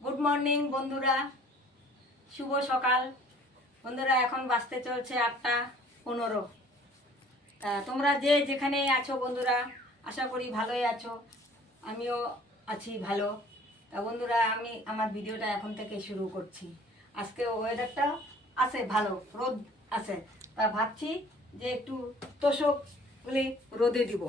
Good morning বন্ধুরা, শুভ সকাল বন্ধুরা। এখন বাজতে চলছে 8:15। তোমরা যে যেখানে আছো বন্ধুরা, আশা করি ভালোই আছো, আমিও আছি ভালো। তা বন্ধুরা, আমি আমার ভিডিওটা এখন থেকে শুরু করছি। আজকে ওয়েদারটা আছে ভালো, রোদ আছে। তা ভাবছি যে একটু তোষকগুলি রোদে দিব।